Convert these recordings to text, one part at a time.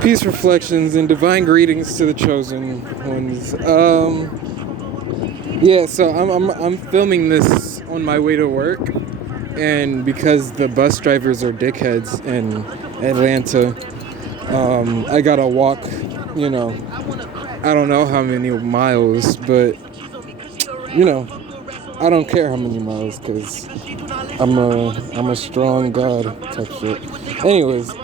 Peace reflections and divine greetings to the chosen ones. Yeah, so I'm filming this on my way to work, and because the bus drivers are dickheads in Atlanta, I gotta walk. You know, I don't know how many miles, but you know, I don't care how many miles because I'm a strong god type shit. Anyways,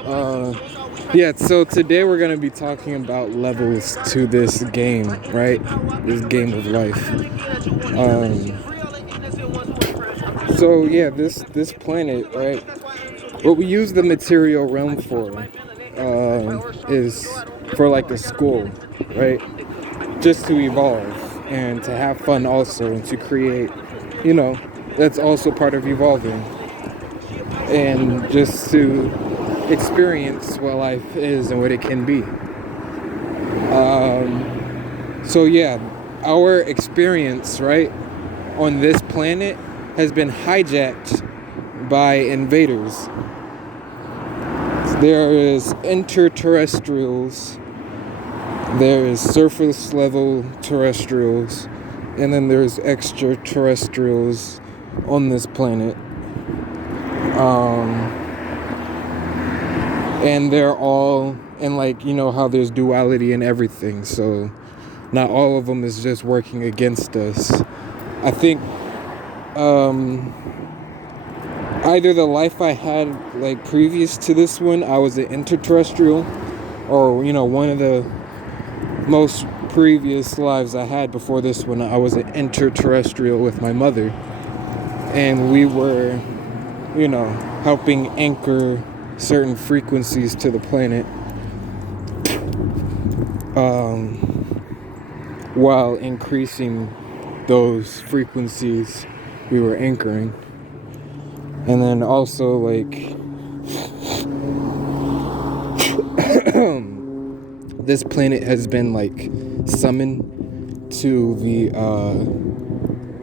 yeah, so today we're gonna be talking about levels to this game, right? This game of life. So yeah, this planet, right? What we use the material realm for is for like a school, right? Just to evolve and to have fun also and to create, you know, that's also part of evolving. And just to experience what life is and what it can be. So yeah, our experience, right, on this planet has been hijacked by invaders. There is interterrestrials, there is surface level terrestrials, and then there's extraterrestrials on this planet. And they're all, and like, you know how there's duality in everything, so not all of them is just working against us. I think either the life I had like previous to this one, I was an interterrestrial, or you know, one of the most previous lives I had before this one, I was an interterrestrial with my mother, and we were, you know, helping anchor certain frequencies to the planet, while increasing those frequencies we were anchoring. And then also like this planet has been like summoned to the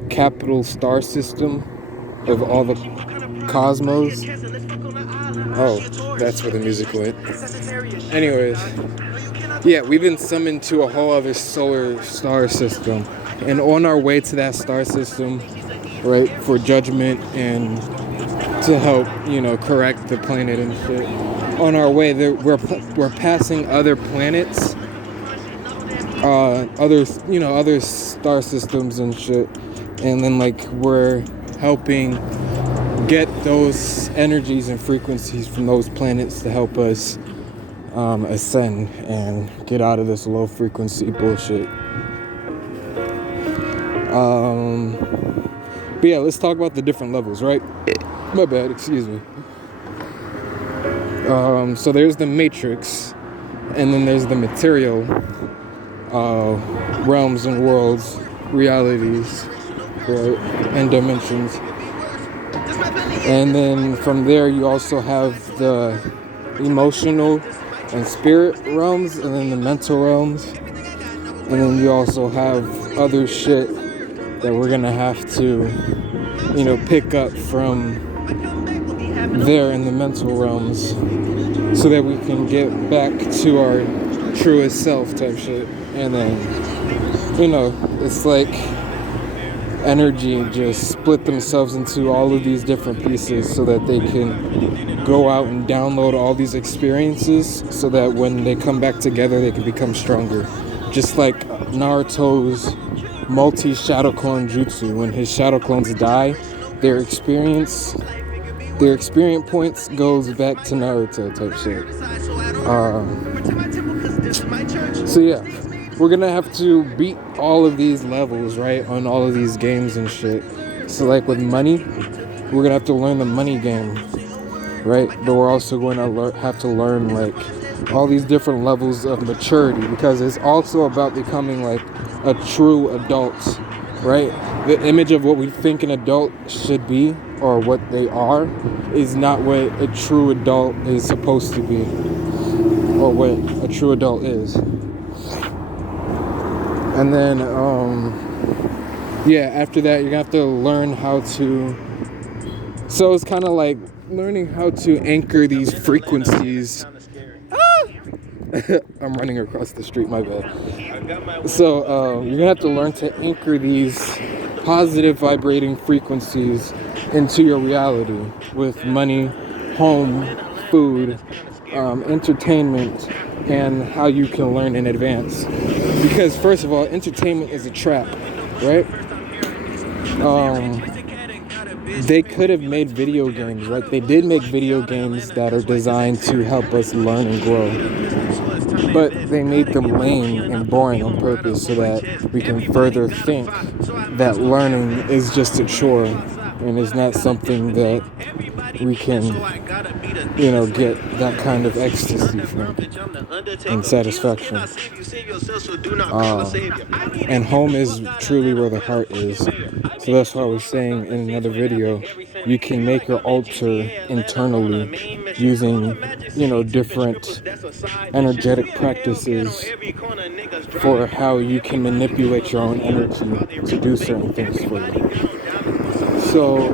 capital star system of all the cosmos. Oh, that's where the music went. Anyways, yeah, we've been summoned to a whole other solar star system, and on our way to that star system, right, for judgment and to help, you know, correct the planet and shit. On our way there, we're passing other planets, other star systems and shit, and then like we're helping get those energies and frequencies from those planets to help us ascend and get out of this low frequency bullshit. But yeah, let's talk about the different levels, right? My bad, excuse me. So there's the matrix, and then there's the material realms and worlds, realities, right, and dimensions. And then from there you also have the emotional and spirit realms, and then the mental realms, and then you also have other shit that we're gonna have to, you know, pick up from there in the mental realms so that we can get back to our truest self type shit. And then, you know, it's like energy just split themselves into all of these different pieces so that they can go out and download all these experiences so that when they come back together they can become stronger. Just like Naruto's multi-shadow clone jutsu, when his shadow clones die, their experience points goes back to Naruto type shit. So yeah, we're gonna have to beat all of these levels, right, on all of these games and shit. So like with money, we're gonna have to learn the money game, right? But we're also going to have to learn like all these different levels of maturity, because it's also about becoming like a true adult, right? The image of what we think an adult should be or what they are is not what a true adult is supposed to be, or what a true adult is. And then yeah, after that you're gonna have to learn how to, so it's kind of like learning how to anchor these frequencies I'm running across the street, my bad. So you're gonna have to learn to anchor these positive vibrating frequencies into your reality with money, home, food, entertainment, and how you can learn in advance. Because first of all, entertainment is a trap, right? They could have made video games, right? They did make video games that are designed to help us learn and grow. But they made them lame and boring on purpose so that we can further think that learning is just a chore and is not something that we can, get that kind of ecstasy from and satisfaction. And home is truly where the heart is. So that's what I was saying in another video. You can make your altar internally using, different energetic practices for how you can manipulate your own energy to do certain things for you. So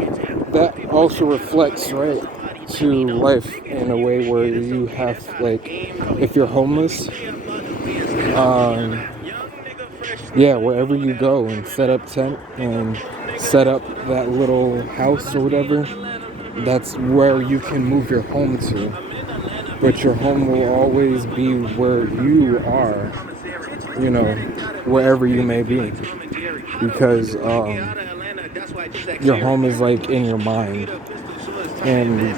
that also reflects, right, to life in a way where you have, if you're homeless, wherever you go and set up tent and set up that little house or whatever, that's where you can move your home to. But your home will always be where you are, wherever you may be. Because your home is in your mind. And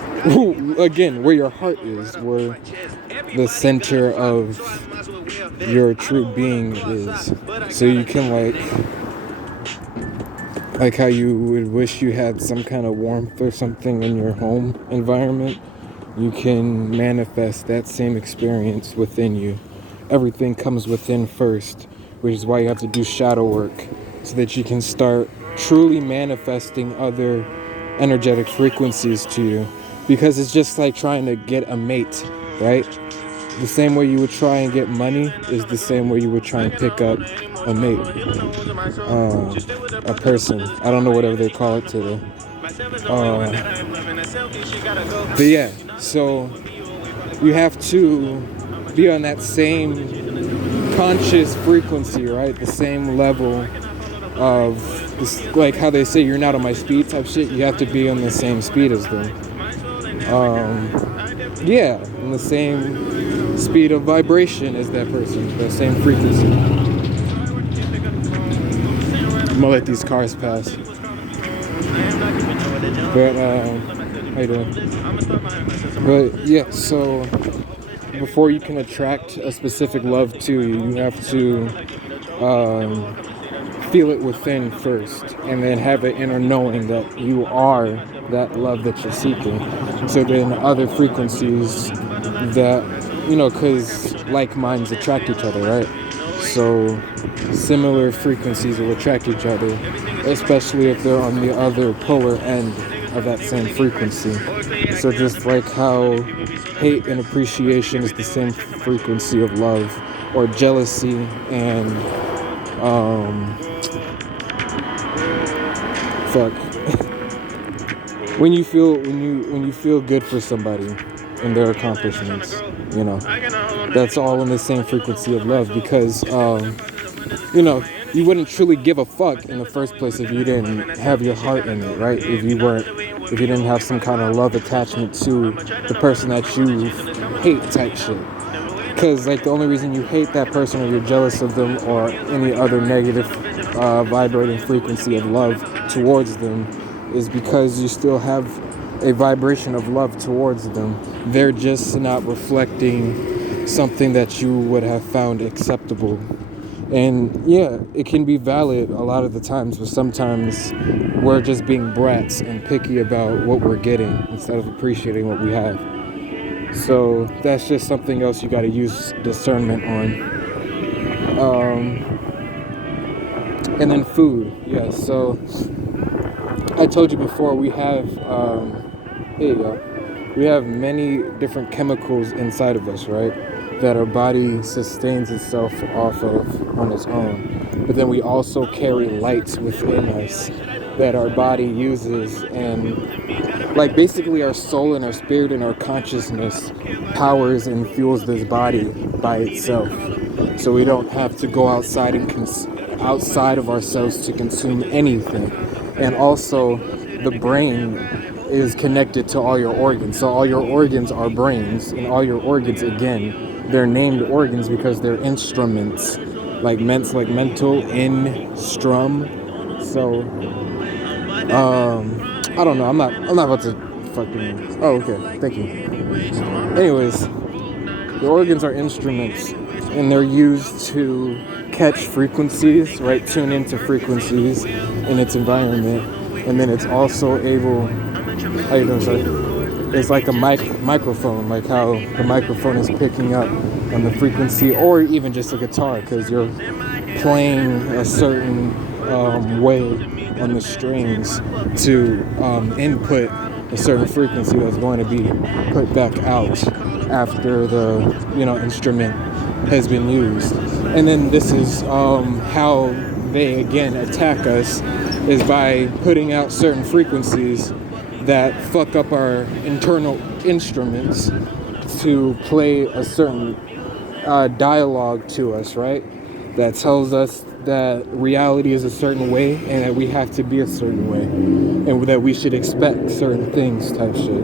again, where your heart is, where the center of your true being is. So you can like how you would wish you had some kind of warmth or something in your home environment, you can manifest that same experience within you. Everything comes within first, which is why you have to do shadow work so that you can start truly manifesting other energetic frequencies to you. Because it's just like trying to get a mate, right? The same way you would try and get money is the same way you would try and pick up a mate, a person. I don't know whatever they call it today. But yeah, so you have to be on that same conscious frequency, right? The same level of, like how they say you're not on my speed type shit. You have to be on the same speed as them. In the same speed of vibration as that person, the same frequency. I'm gonna let these cars pass. But, how you doing? But yeah, so before you can attract a specific love to you, you have to feel it within first, and then have an inner knowing that you are that love that you're seeking. So then other frequencies that, because like minds attract each other, right? So similar frequencies will attract each other, especially if they're on the other polar end of that same frequency. So just like how hate and appreciation is the same frequency of love, or jealousy and when you feel good for somebody and their accomplishments, that's all in the same frequency of love. Because you wouldn't truly give a fuck in the first place if you didn't have your heart in it, right? If you didn't have some kind of love attachment to the person that you hate type shit. Because the only reason you hate that person, or you're jealous of them, or any other negative vibrating frequency of love towards them, is because you still have a vibration of love towards them. They're just not reflecting something that you would have found acceptable. And yeah, it can be valid a lot of the times, but sometimes we're just being brats and picky about what we're getting instead of appreciating what we have. So that's just something else you got to use discernment on. And then food. Yeah, so I told you before, we have we have many different chemicals inside of us, right, that our body sustains itself off of on its own. But then we also carry light within us that our body uses, and like basically our soul and our spirit and our consciousness powers and fuels this body by itself. So we don't have to go outside and outside of ourselves to consume anything. And also the brain is connected to all your organs. So all your organs are brains, and all your organs, again, they're named organs because they're instruments, like mental instrum. So I don't know. I'm not about to fucking. Oh, okay. Thank you. Anyways, the organs are instruments, and they're used to catch frequencies, right? Tune into frequencies in its environment, and then it's also able. How you doing, sir? It's like a microphone, like how the microphone is picking up on the frequency, or even just a guitar, because you're playing a certain way on the strings to input a certain frequency that's going to be put back out after the instrument has been used. And then this is how they again attack us, is by putting out certain frequencies that fuck up our internal instruments to play a certain dialogue to us, right? That tells us that reality is a certain way and that we have to be a certain way and that we should expect certain things type shit.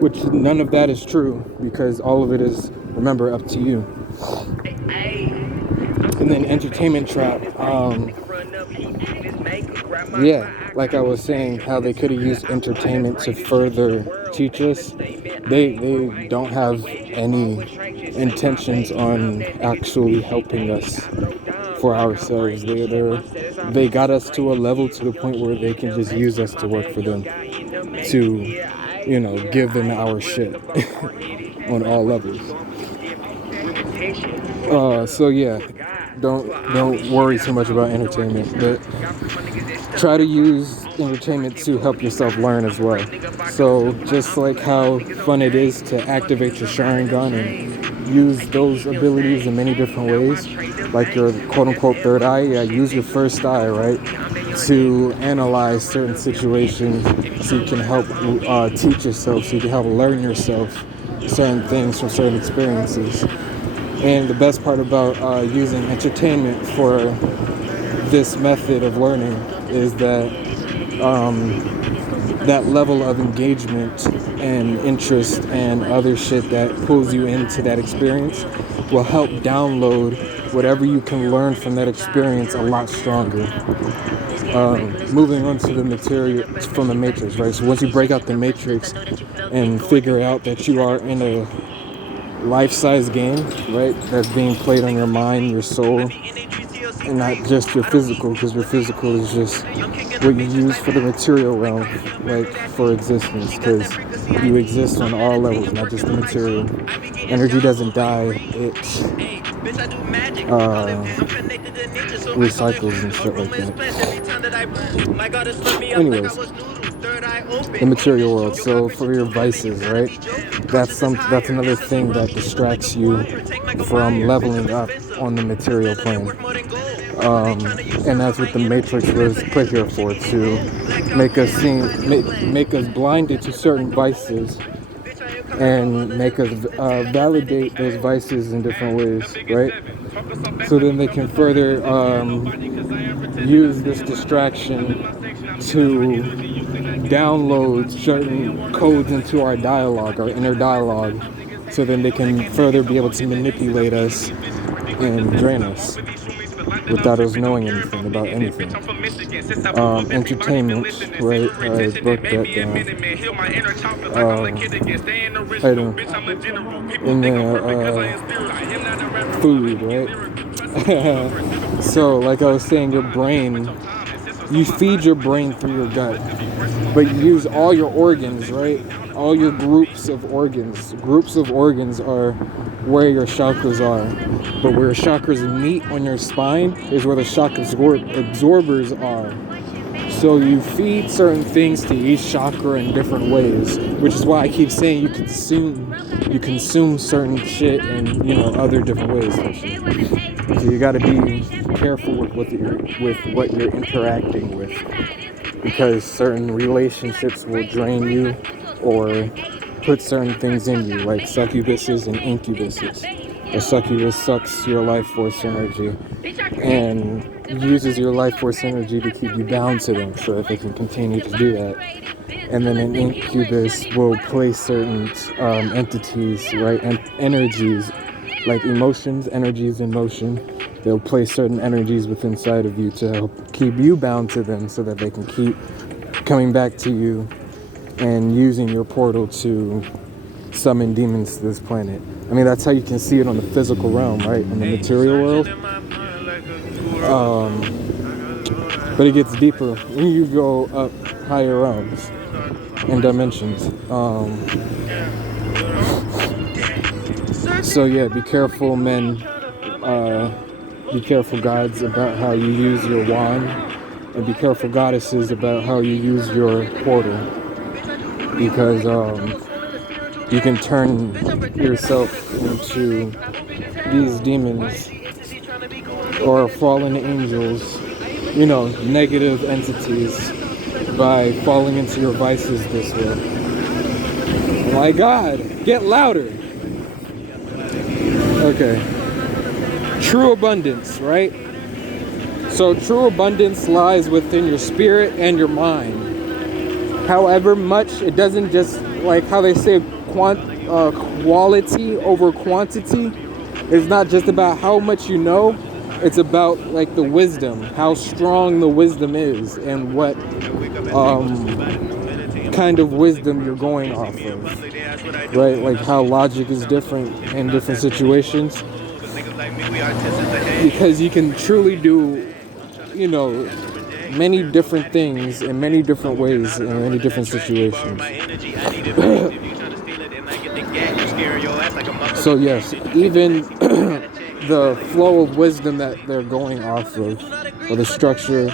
Which none of that is true, because all of it is, remember, up to you. And then entertainment trap, yeah, like I was saying, how they could have used entertainment to further teach us. They don't have any intentions on actually helping us for ourselves. They got us to a level to the point where they can just use us to work for them, to give them our shit on all levels. So yeah, don't worry too much about entertainment, but try to use entertainment to help yourself learn as well. So just like how fun it is to activate your Sharingan and use those abilities in many different ways, like your quote-unquote third eye, yeah, use your first eye, right, to analyze certain situations so you can help teach yourself, so you can help learn yourself certain things from certain experiences. And the best part about using entertainment for this method of learning is that that level of engagement and interest and other shit that pulls you into that experience will help download whatever you can learn from that experience a lot stronger. Moving on to the material from the Matrix, right? So once you break out the Matrix and figure out that you are in a life-size game, right, that's being played on your mind, your soul, and not just your physical, because your physical is just what you use for the material realm, like for existence, because you exist on all levels, not just the material. Energy doesn't die, it recycles and shit like that. Anyways, the material world. So for your vices, right? That's another thing that distracts you from leveling up on the material plane. And that's what the Matrix was put here for, to make us make us blinded to certain vices and make us validate those vices in different ways, right? So then they can further use this distraction to download certain codes into our dialogue, our inner dialogue, so then they can further be able to manipulate us and drain us without us knowing anything about anything. Entertainment, right? I broke that down. In the food, right? So, like I was saying, your brain, you feed your brain through your gut, but you use all your organs, right? All your groups of organs. Groups of organs are where your chakras are. But where your chakras meet on your spine is where the shock absorbers are. So you feed certain things to each chakra in different ways, which is why I keep saying you consume certain shit in other different ways. So you got to be careful with what you're interacting with, because certain relationships will drain you or put certain things in you, like succubuses and incubuses. A succubus sucks your life force energy and uses your life force energy to keep you bound to them so that they can continue to do that. And then an incubus will place certain entities, right, and energies, like emotions, energies, and motion. They'll place certain energies within inside of you to help keep you bound to them so that they can keep coming back to you and using your portal to summon demons to this planet. I mean, that's how you can see it on the physical realm, right, in the material world. But it gets deeper when you go up higher realms and dimensions. So yeah, be careful, men. Be careful, gods, about how you use your wand, and be careful, goddesses, about how you use your portal, because you can turn yourself into these demons or fallen angels, negative entities, by falling into your vices this way. Oh my God, get louder. Okay. True abundance, right? So true abundance lies within your spirit and your mind. However much, it doesn't just, like how they say quality over quantity. It's not just about how much you know. It's about like the wisdom, how strong the wisdom is, and what kind of wisdom you're going off of, right? Like how logic is different in different situations, because you can truly do, many different things in many different ways in many different situations. So yes, even the flow of wisdom that they're going off of, or the structure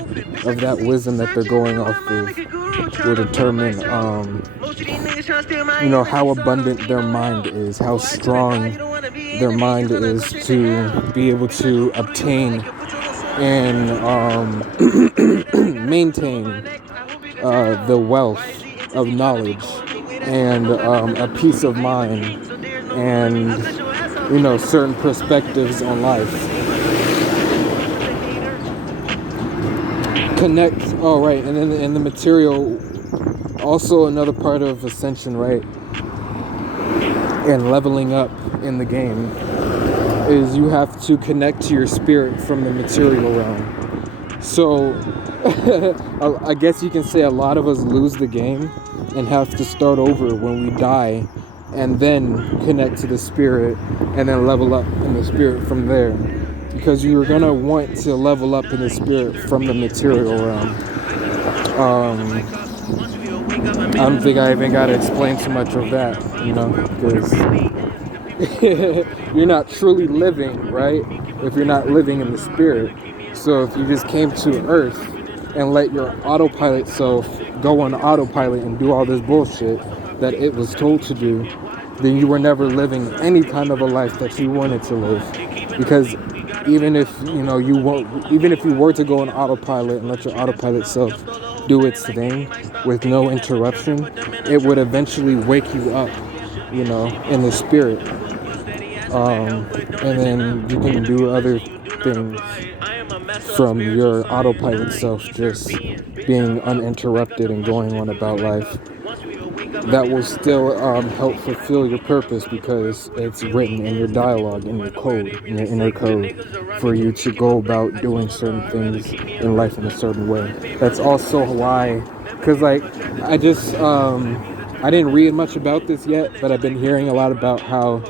of that wisdom that they're going off of, will determine, how abundant their mind is, how strong their mind is to be able to obtain and maintain the wealth of knowledge and a peace of mind and certain perspectives on life. Connect. Oh, right. And then in the material, also another part of ascension, right, and leveling up in the game, is you have to connect to your spirit from the material realm. So I guess you can say a lot of us lose the game and have to start over when we die, and then connect to the spirit and then level up in the spirit from there, because you're gonna want to level up in the spirit from the material realm. I don't think I even gotta explain too much of that, because you're not truly living, right, if you're not living in the spirit. So if you just came to Earth and let your autopilot self go on autopilot and do all this bullshit that it was told to do, then you were never living any kind of a life that you wanted to live. Because even if you were to go on autopilot and let your autopilot self do its thing with no interruption, it would eventually wake you up, in the spirit. And then you can do other things from your autopilot self, just being uninterrupted and going on about life. That will still help fulfill your purpose, because it's written in your dialogue, in your code, in your inner code, for you to go about doing certain things in life in a certain way. That's also why, because I didn't read much about this yet, but I've been hearing a lot about how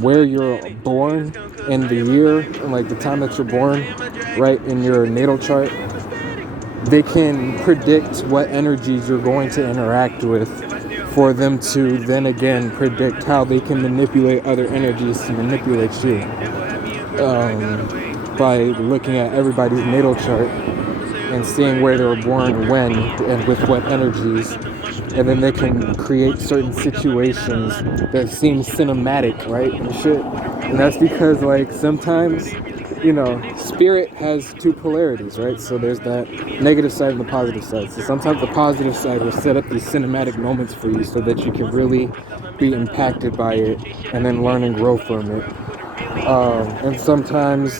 where you're born in the year, and like the time that you're born, right, in your natal chart, they can predict what energies you're going to interact with, for them to then again predict how they can manipulate other energies to manipulate you, by looking at everybody's natal chart and seeing where they were born, when, and with what energies. And then they can create certain situations that seem cinematic, right, and shit. And that's because, like, sometimes spirit has two polarities, right? So there's that negative side and the positive side. So sometimes the positive side will set up these cinematic moments for you so that you can really be impacted by it and then learn and grow from it. And sometimes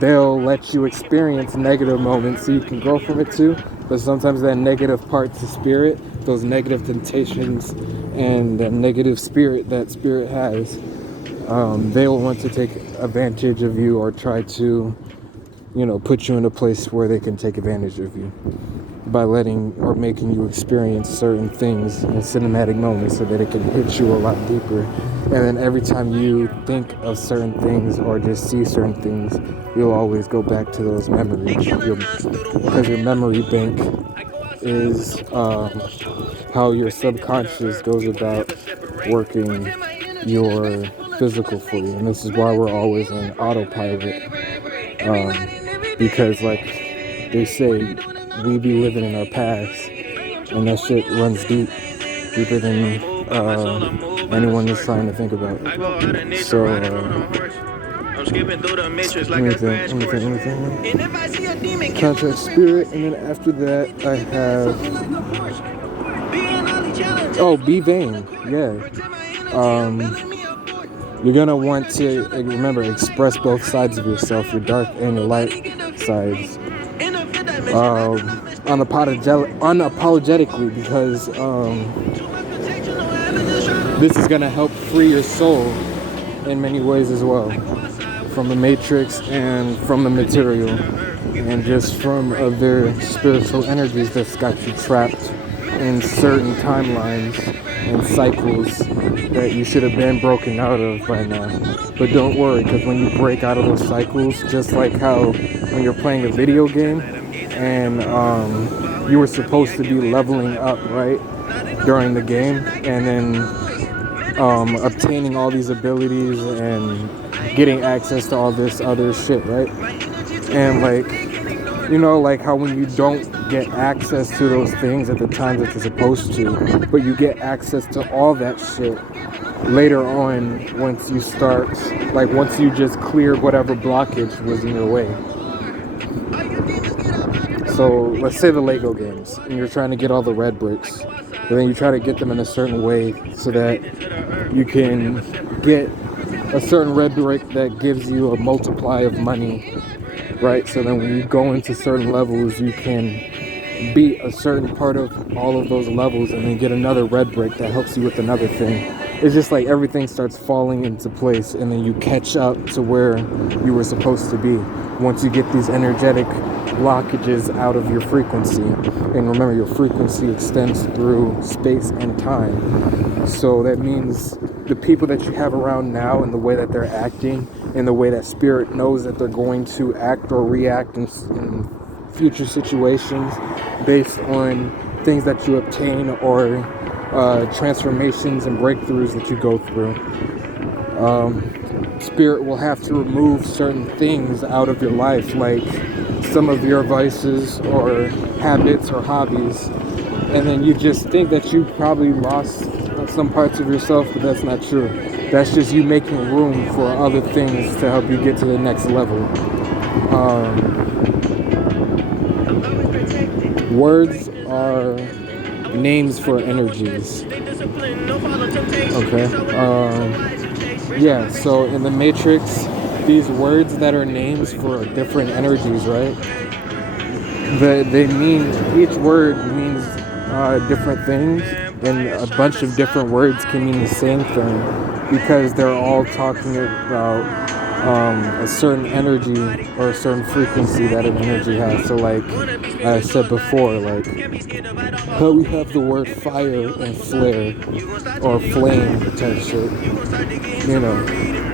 they'll let you experience negative moments so you can grow from it too. But sometimes that negative part to spirit, those negative temptations and that negative spirit that spirit has, they'll want to take advantage of you or try to, put you in a place where they can take advantage of you by letting or making you experience certain things in cinematic moments so that it can hit you a lot deeper. And then every time you think of certain things or just see certain things, you'll always go back to those memories. Because your memory bank is how your subconscious goes about working your physical for you. And this is why we're always on autopilot. Because like they say, we be living in our past, and that shit runs deeper than anyone is trying to think about. So, anything. Contract spirit, and then after that, I have. Oh, be vain. Yeah. You're gonna want to remember express both sides of yourself, your dark and your light sides. Unapologetically, because this is gonna help free your soul in many ways as well, from the matrix and from the material, and just from other spiritual energies that's got you trapped in certain timelines and cycles that you should have been broken out of by now. But don't worry, because when you break out of those cycles, just like how when you're playing a video game and you were supposed to be leveling up, right, during the game, and then obtaining all these abilities and getting access to all this other shit, right? And like how when you don't get access to those things at the time that you're supposed to, but you get access to all that shit later on once you just clear whatever blockage was in your way. So let's say the Lego games, and you're trying to get all the red bricks, but then you try to get them in a certain way so that you can get a certain red brick that gives you a multiply of money, right? So then when you go into certain levels, you can beat a certain part of all of those levels and then get another red brick that helps you with another thing. It's just like everything starts falling into place, and then you catch up to where you were supposed to be once you get these energetic blockages out of your frequency. And remember, your frequency extends through space and time. So that means the people that you have around now and the way that they're acting and the way that spirit knows that they're going to act or react in future situations based on things that you obtain or transformations and breakthroughs that you go through. Spirit will have to remove certain things out of your life, like some of your vices or habits or hobbies, and then you just think that you probably lost some parts of yourself, but that's not true. That's just you making room for other things to help you get to the next level. Words are names for energies. Okay. Yeah, so in the Matrix, these words that are names for different energies, right? They mean, each word means different things, and a bunch of different words can mean the same thing because they're all talking about a certain energy or a certain frequency that an energy has. So like I said before, like how we have the word fire and flare or flame type shit,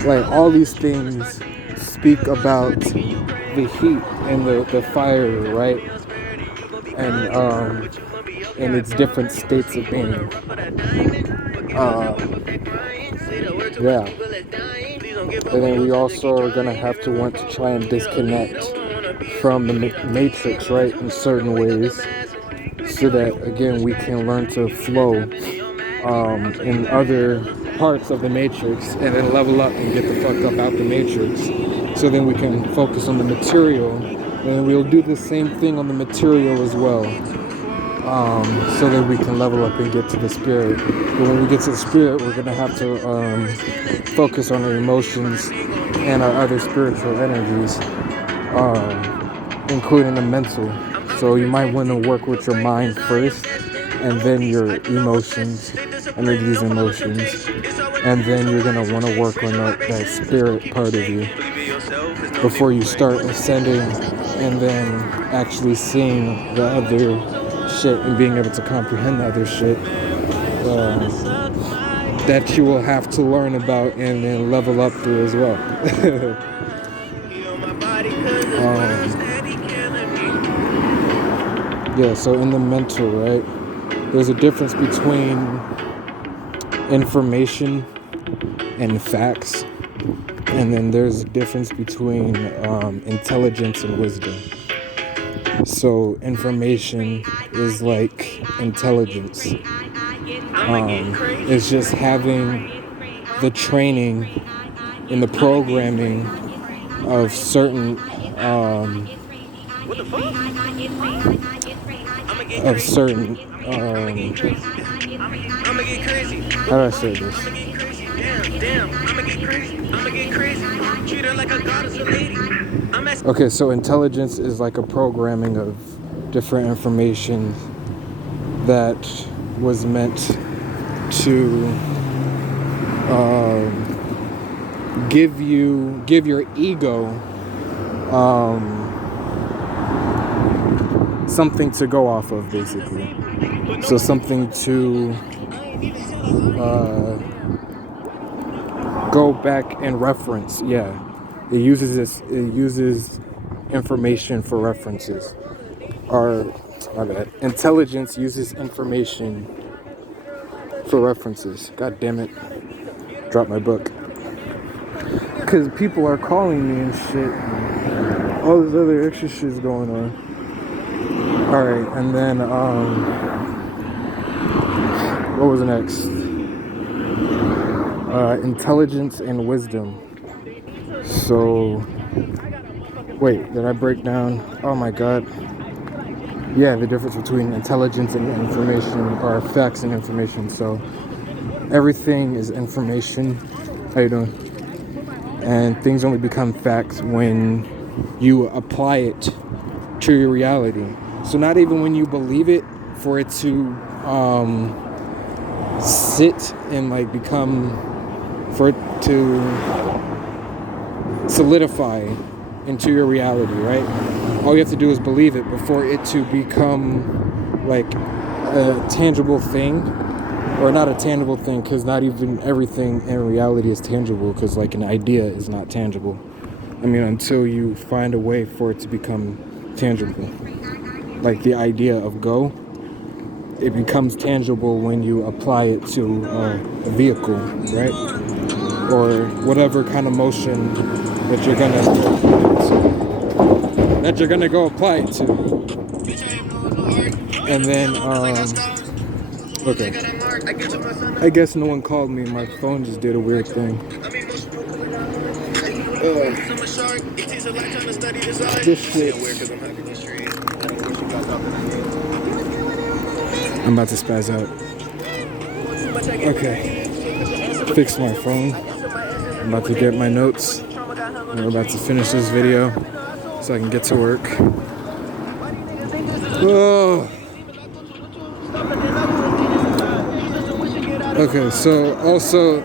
like all these things speak about the heat and the fire, right? And in its different states of being. Yeah. And then we also are going to have to want to try and disconnect from the matrix, right, in certain ways, so that, again, we can learn to flow in other parts of the matrix and then level up and get the fuck up out the matrix so then we can focus on the material, and we'll do the same thing on the material as well, so that we can level up and get to the spirit. But when we get to the spirit, we're going to have to focus on our emotions and our other spiritual energies, including the mental. So you might want to work with your mind first, and then your emotions, energies, emotions, and then you're going to want to work on that spirit part of you before you start ascending and then actually seeing the other shit and being able to comprehend the other shit that you will have to learn about and then level up through as well. Yeah, so in the mental, right, there's a difference between information and facts, and then there's a difference between intelligence and wisdom. So information is like intelligence. It's just having the training and the programming of certain how do I say this? Okay, so intelligence is like a programming of different information that was meant to give your ego something to go off of, basically. So something to go back and reference. Yeah, it uses information for references. Or, my bad, intelligence uses information for references. God damn it, dropped my book. Because people are calling me and shit, and all this other extra shit's going on. Alright, and then, what was next? Intelligence and wisdom. So, wait, did I break down? Oh my god. Yeah, the difference between intelligence and information, or facts and information. So, everything is information. How you doing? And things only become facts when you apply it to your reality. So not even when you believe it, for it to sit and like become, for it to solidify into your reality, right? All you have to do is believe it before it to become like a tangible thing, or not a tangible thing, because not even everything in reality is tangible, because like an idea is not tangible. I mean, until you find a way for it to become tangible. Like the idea of go, it becomes tangible when you apply it to a vehicle, right? Or whatever kind of motion that you're gonna go apply it to. And then, okay. I guess no one called me. My phone just did a weird thing. This shit. I'm about to spaz out. Okay. Fix my phone. I'm about to get my notes. We're about to finish this video so I can get to work. Oh. Okay, so also,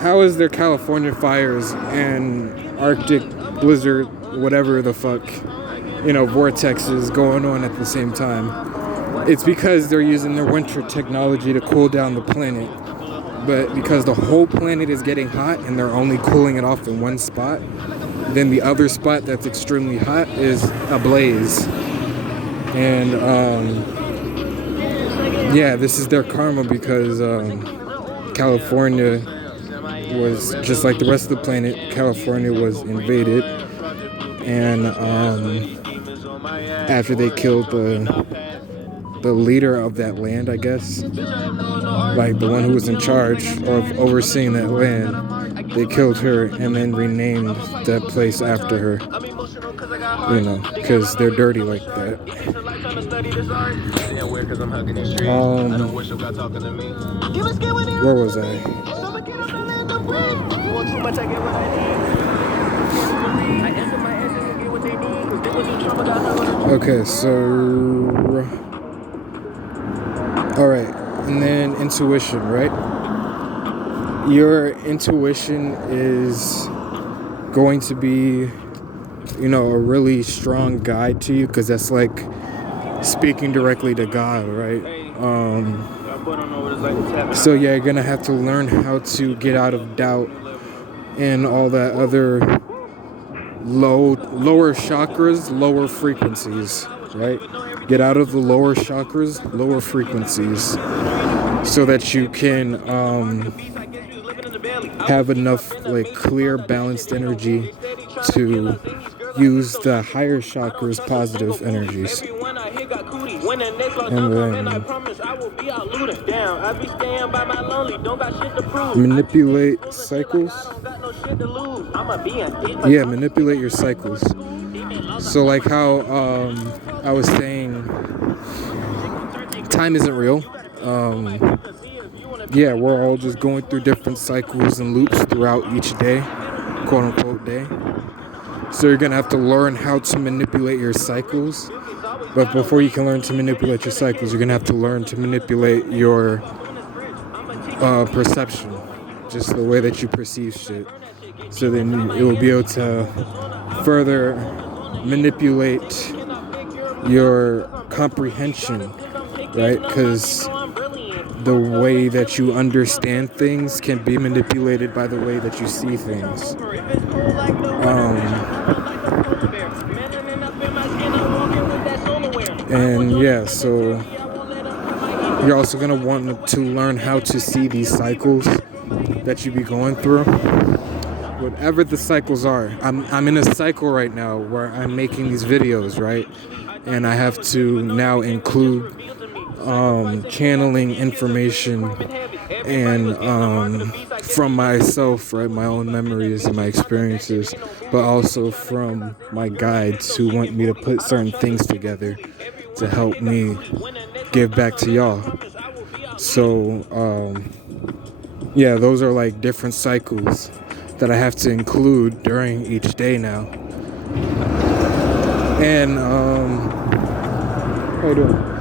how is there California fires and Arctic blizzard, whatever the fuck, vortexes going on at the same time? It's because they're using their winter technology to cool down the planet. But because the whole planet is getting hot and they're only cooling it off in one spot, then the other spot that's extremely hot is ablaze. And yeah, this is their karma, because California was just like the rest of the planet. California was invaded, and after they killed the leader of that land, I guess, like the one who was in charge of overseeing that land, they killed her and then renamed that place after her. You know, because they're dirty like that. Where was I? Okay, so all right, and then intuition, right? Your intuition is going to be, you know, a really strong guide to you, because that's like speaking directly to God, right? So yeah, you're gonna have to learn how to get out of doubt and all that other lower chakras, lower frequencies, right? Get out of the lower chakras, lower frequencies, so that you can have enough like clear, balanced energy to use the higher chakras, positive energies. And then manipulate cycles. Yeah, manipulate your cycles. So like how I was saying, time isn't real. Yeah, we're all just going through different cycles and loops throughout each day, quote unquote day. So you're gonna have to learn how to manipulate your cycles. But before you can learn to manipulate your cycles, you're gonna have to learn to manipulate your perception, just the way that you perceive shit. So then it will be able to further manipulate your comprehension, right? Because the way that you understand things can be manipulated by the way that you see things. And yeah, so you're also going to want to learn how to see these cycles that you be going through. Whatever the cycles are. I'm in a cycle right now where I'm making these videos, right? And I have to now include channeling information and from myself, right, my own memories and my experiences, but also from my guides who want me to put certain things together to help me give back to y'all. So yeah, those are like different cycles that I have to include during each day now. And how you doing?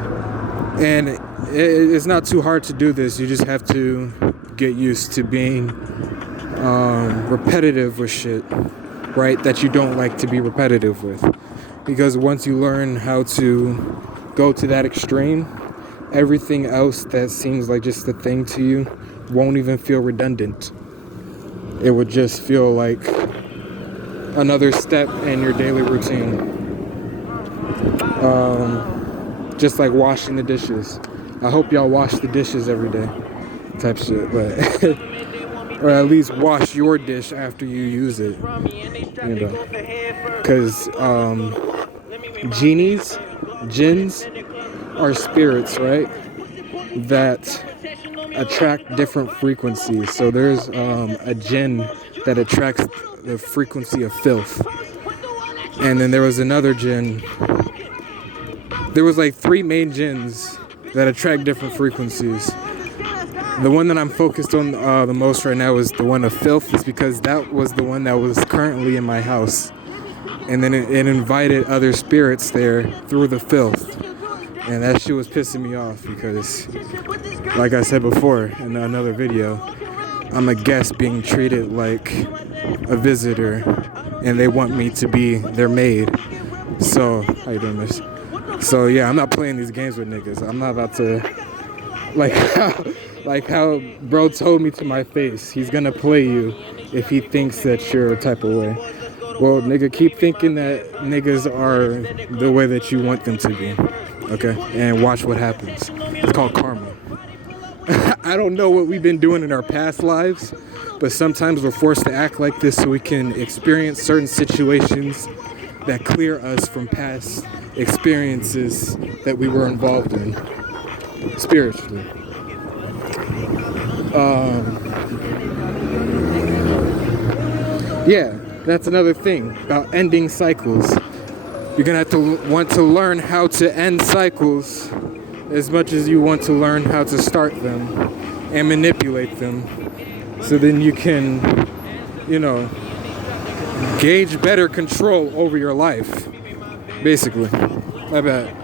And it's not too hard to do this. You just have to get used to being repetitive with shit, right? That you don't like to be repetitive with. Because once you learn how to go to that extreme, everything else that seems like just a thing to you won't even feel redundant. It would just feel like another step in your daily routine. Just like washing the dishes. I hope y'all wash the dishes every day, type shit, but or at least wash your dish after you use it, you know, because jinns are spirits, right, that attract different frequencies. So there's a jinn that attracts the frequency of filth, and then there was another jinn. There was like 3 main jinns that attract different frequencies. The one that I'm focused on the most right now is the one of filth, is because that was the one that was currently in my house. And then it invited other spirits there through the filth. And that shit was pissing me off because, like I said before in another video, I'm a guest being treated like a visitor and they want me to be their maid. So, how you doing, miss? So yeah, I'm not playing these games with niggas. I'm not about to, like how bro told me to my face, he's gonna play you if he thinks that you're a type of way. Well, nigga, keep thinking that niggas are the way that you want them to be, okay? And watch what happens. It's called karma. I don't know what we've been doing in our past lives, but sometimes we're forced to act like this so we can experience certain situations that clear us from past experiences that we were involved in spiritually. Yeah, that's another thing about ending cycles. You're gonna have to want to learn how to end cycles as much as you want to learn how to start them and manipulate them. So then you can, you know, gauge better control over your life. Basically. My bad.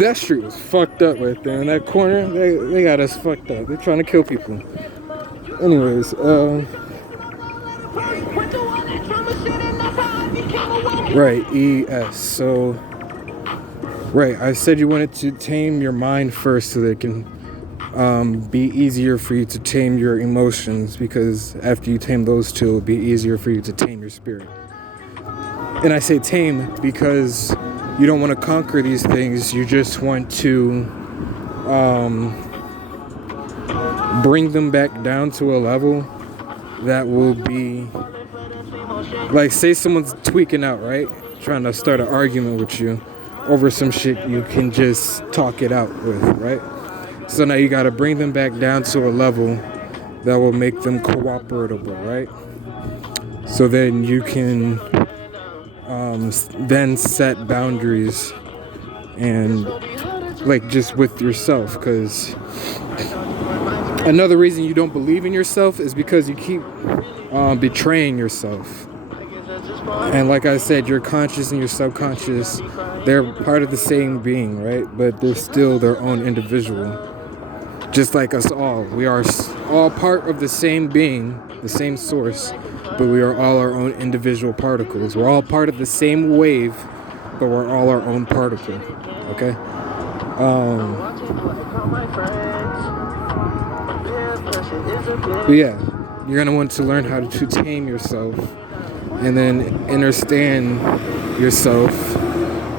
That street was fucked up right there. In that corner, they got us fucked up. They're trying to kill people. Anyways, right, ES. So, right, I said you wanted to tame your mind first so that it can be easier for you to tame your emotions, because after you tame those two, it'll be easier for you to tame your spirit. And I say tame because you don't want to conquer these things. You just want to bring them back down to a level that will be like, say someone's tweaking out, right? Trying to start an argument with you over some shit you can just talk it out with, right? So now you got to bring them back down to a level that will make them cooperatable, right? So then you can then set boundaries and like just with yourself, because another reason you don't believe in yourself is because you keep betraying yourself. And like I said, your conscious and your subconscious, they're part of the same being, right? But they're still their own individual. Just like us all. We are all part of the same being, the same source, but we are all our own individual particles. We're all part of the same wave, but we're all our own particle. Okay? But yeah, you're going to want to learn how to tame yourself and then understand yourself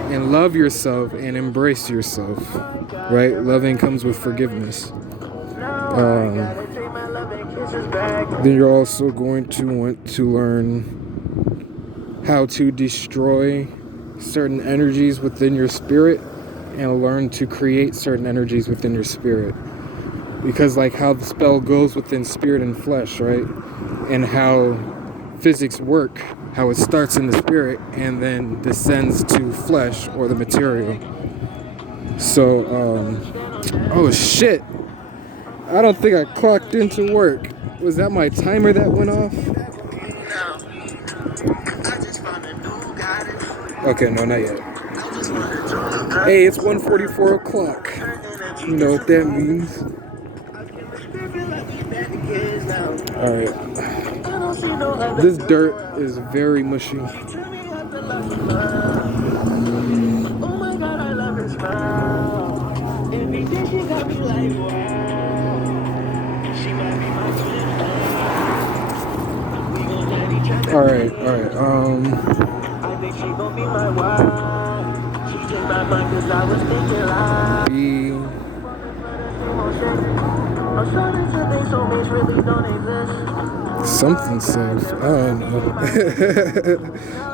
and love yourself and embrace yourself, right? Loving comes with forgiveness. Then you're also going to want to learn how to destroy certain energies within your spirit and learn to create certain energies within your spirit. Because like how the spell goes within spirit and flesh, right? And how physics work, how it starts in the spirit and then descends to flesh or the material. So, oh shit. I don't think I clocked into work. Was that my timer that went off? Okay, no, not yet. Hey, it's 1:44 o'clock. You know what that means. Alright. This dirt is very mushy. Alright. Something safe. I don't know.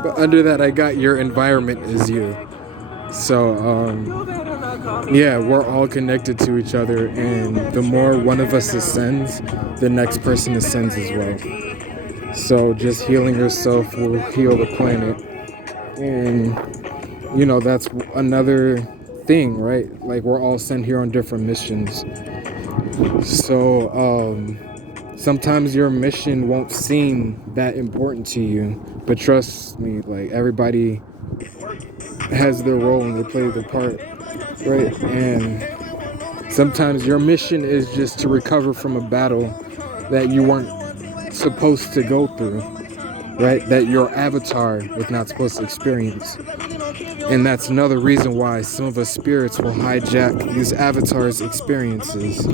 But under that, I got your environment is you. So, yeah, we're all connected to each other, and the more one of us ascends, the next person ascends as well. So just healing yourself will heal the planet. And, you know, that's another thing, right? Like, we're all sent here on different missions. So, sometimes your mission won't seem that important to you, but trust me, like, everybody has their role and they play their part, right? And sometimes your mission is just to recover from a battle that you weren't supposed to go through, right? That your avatar was not supposed to experience. And that's another reason why some of us spirits will hijack these avatars' experiences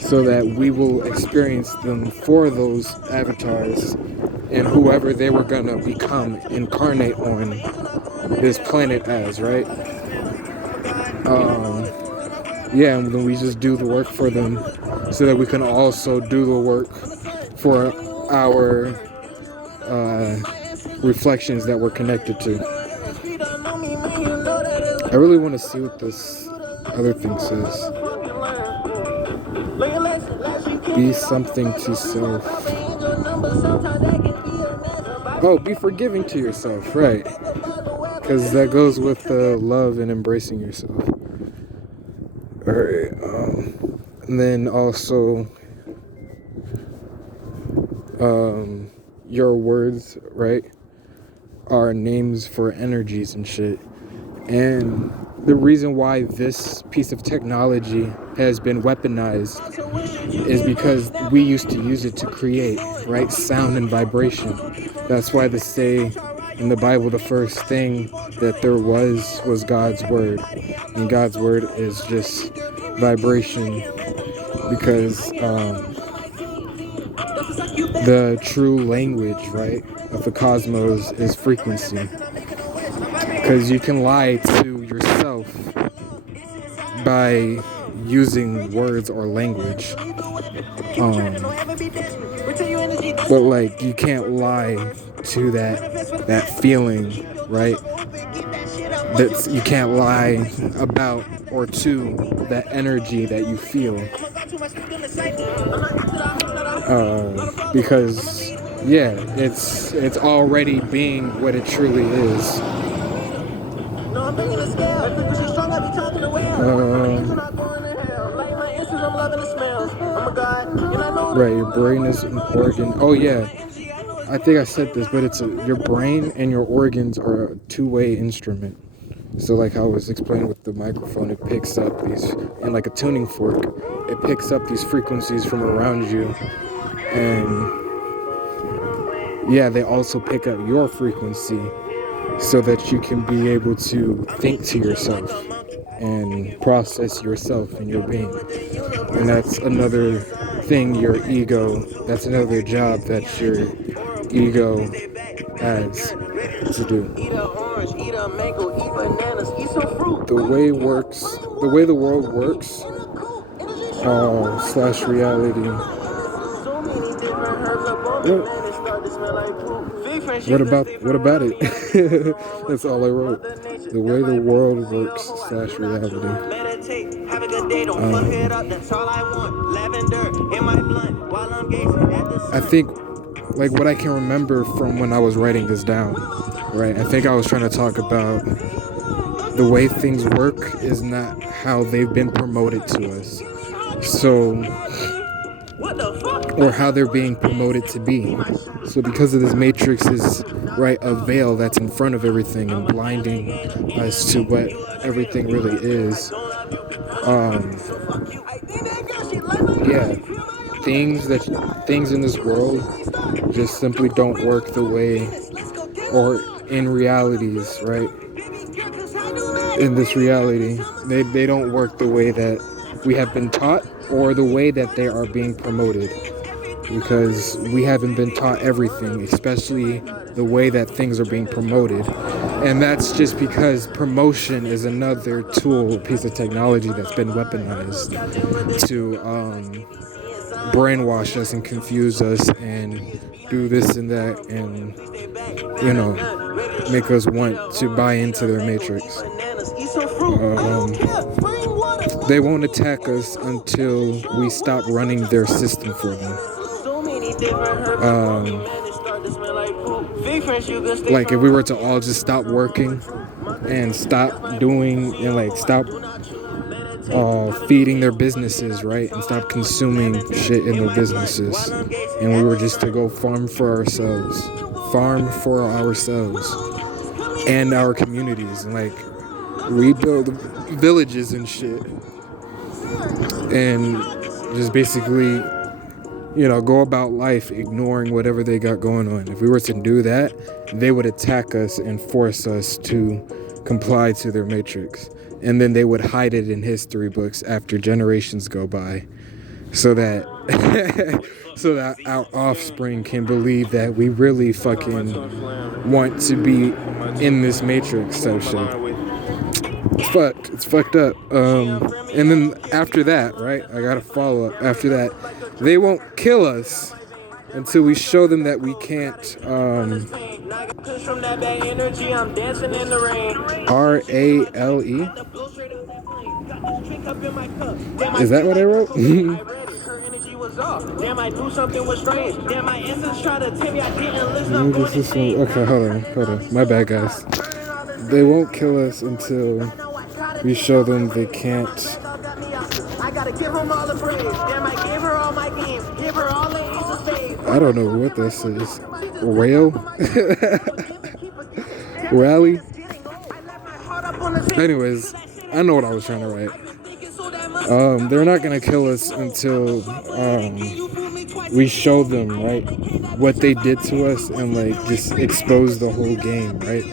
so that we will experience them for those avatars and whoever they were gonna become, incarnate on this planet as, right? Yeah, and then we just do the work for them so that we can also do the work for our reflections that we're connected to. I really want to see what this other thing says. Be something to self. Oh, be forgiving to yourself, right? Because that goes with love and embracing yourself. All right. And then also, your words, right, are names for energies and shit. And the reason why this piece of technology has been weaponized is because we used to use it to create, right, sound and vibration. That's why they say in the Bible the first thing that there was God's word. And God's word is just vibration, because the true language, right, of the cosmos is frequency. Because you can lie to yourself by using words or language. But like, you can't lie to that feeling, right? You can't lie about or to that energy that you feel. Because yeah, it's already being what it truly is. Right, your brain is an organ. Oh yeah, I think I said this, but your brain and your organs are a two-way instrument. So like how I was explaining with the microphone, it picks up these, and like a tuning fork, it picks up these frequencies from around you, and yeah, they also pick up your frequency so that you can be able to think to yourself and process yourself and your being. And that's another thing that's another job that your ego has to do. The way the world works, slash reality. What about it? That's all I wrote. The way the world works, slash reality. I think, like, what I can remember from when I was writing this down, right? I think I was trying to talk about the way things work is not how they've been promoted to us. So, or how they're being promoted to be. So because of this matrix is, right, a veil that's in front of everything and blinding us to what everything really is. Yeah, things in this world just simply don't work the way, or in realities, right? In this reality, they don't work the way that we have been taught or the way that they are being promoted, because we haven't been taught everything, especially the way that things are being promoted. And that's just because promotion is another tool, piece of technology that's been weaponized to brainwash us and confuse us and do this and that, and make us want to buy into their matrix. They won't attack us until we stop running their system for them. Like if we were to all just stop working and stop doing and like stop feeding their businesses, right, and stop consuming shit in their businesses, and we were just to go farm for ourselves and our communities, and like rebuild villages and shit, and just basically go about life ignoring whatever they got going on. If we were to do that, they would attack us and force us to comply to their matrix. And then they would hide it in history books after generations go by, so that our offspring can believe that we really fucking want to be in this matrix type shit. It's fucked up. And then after that, right, I gotta follow up. After that, they won't kill us until we show them that we can't. RALE? Is that what I wrote? was off. Damn, I knew something was strange. Damn, my instincts tried to tell me I didn't listen. Maybe this is some, okay, hold on. My bad, guys. They won't kill us until we show them they can't. I gotta give them all the praise. Damn, I gave her all my games. Give her all the ace of spades. I don't know what this is. Rail? Rally? Anyways, I know what I was trying to write. They're not gonna kill us until we show them, right, what they did to us, and like just expose the whole game, right,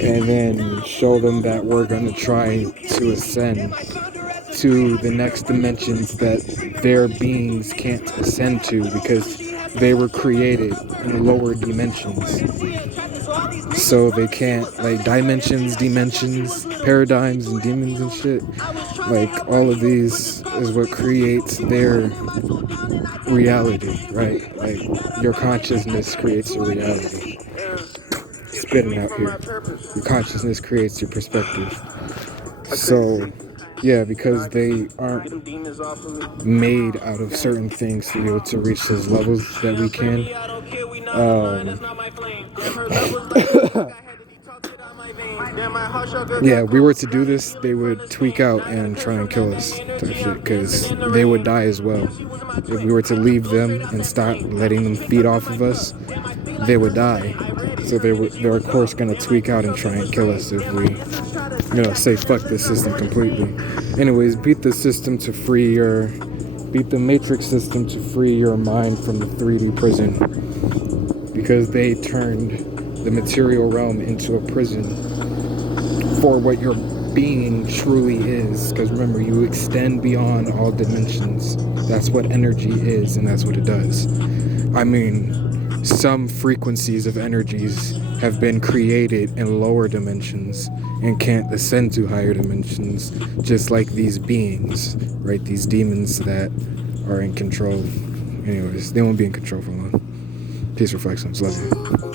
and then show them that we're gonna try to ascend to the next dimensions that their beings can't ascend to because they were created in lower dimensions. So they can't, like, dimensions, paradigms, and demons and shit. Like, all of these is what creates their reality, right? Like, your consciousness creates your reality. Spit it out here. Your consciousness creates your perspective. So, yeah, because they aren't made out of certain things to be able to reach those levels that we can. Yeah, we were to do this, they would tweak out and try and kill us, type shit, because they would die as well. If we were to leave them and stop letting them feed off of us, they would die. So they're of course gonna tweak out and try and kill us if we, say fuck this system completely. Anyways, beat the matrix system to free your mind from the 3D prison, because they turned the material realm into a prison for what your being truly is. Because remember, you extend beyond all dimensions. That's what energy is, and that's what it does. I mean, some frequencies of energies have been created in lower dimensions and can't ascend to higher dimensions, just like these beings, right? These demons that are in control. Anyways, they won't be in control for long. Peace, reflections. Love you.